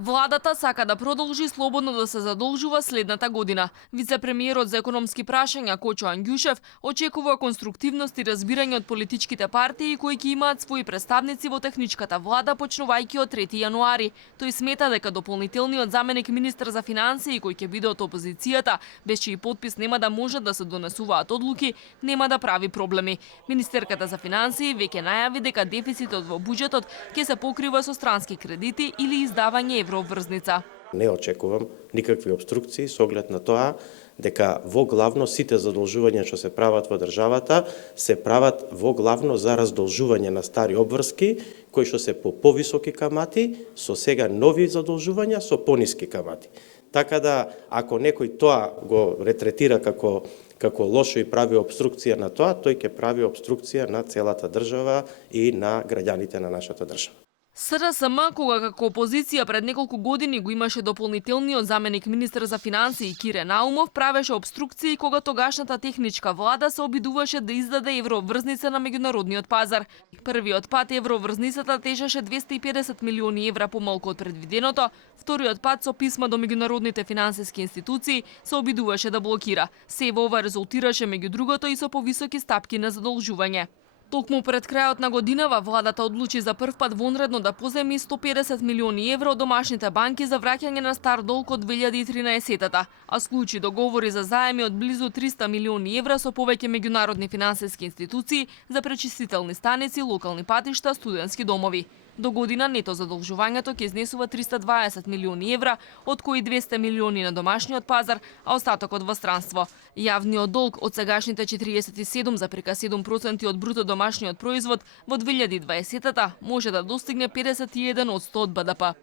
Владата сака да продолжи слободно да се задолжува следната година. Вице-премиерот за економски прашања Кочо Ангјушев очекува конструктивност и разбирање од политичките партии кои ќе имаат своји представници во техничката влада почнувајќи од 3 јануари. Тој смета дека дополнителниот заменик министер за финансии кој ќе биде од опозицијата, без чиј потпис нема да можат да се донесуваат одлуки, нема да прави проблеми. Министерката за финансии веќе најави дека дефицитот во буџетот ќе се покрива со странски кредити или издавање евроврзница. Не очекувам никакви обструкции со оглед на тоа дека во главно сите задолжувања што се прават во државата се прават во главно за раздолжување на стари обврски кои што се по повисоки камати, со сега нови задолжувања со пониски камати. Така да ако некој тоа го ретретира како лошо и прави обструкција на тоа, тој ќе прави обструкција на целата држава и на граѓаните на нашата држава. СРСМ, кога како опозиција пред неколку години го имаше дополнителниот заменик министер за финансии Кире Наумов, правеше обструкции кога тогашната техничка влада се обидуваше да издаде евроврзница на меѓународниот пазар. Првиот пат евроврзницата тежеше 250 милиони евра помалку од предвиденото, вториот пат со писма до меѓународните финансиски институции се обидуваше да блокира. Се во ова резултираше меѓу другото и со повисоки стапки на задолжување. Токму пред крајот на годинава владата одлучи за прв пат вонредно да поземи 150 милиони евра од домашните банки за враќање на стар долг од 2013-та, а склучи договори за заеми од близу 300 милиони евра со повеќе меѓународни финансиски институции за пречистителни станици, локални патишта, студентски домови. До година нето задолжувањето ќе изнесува 320 милиони евра, од кои 200 милиони на домашниот пазар, а остатокот во странство. Јавниот долг од сегашните 47,7% од бруто домашниот производ во 2020-та може да достигне 51% од БДП.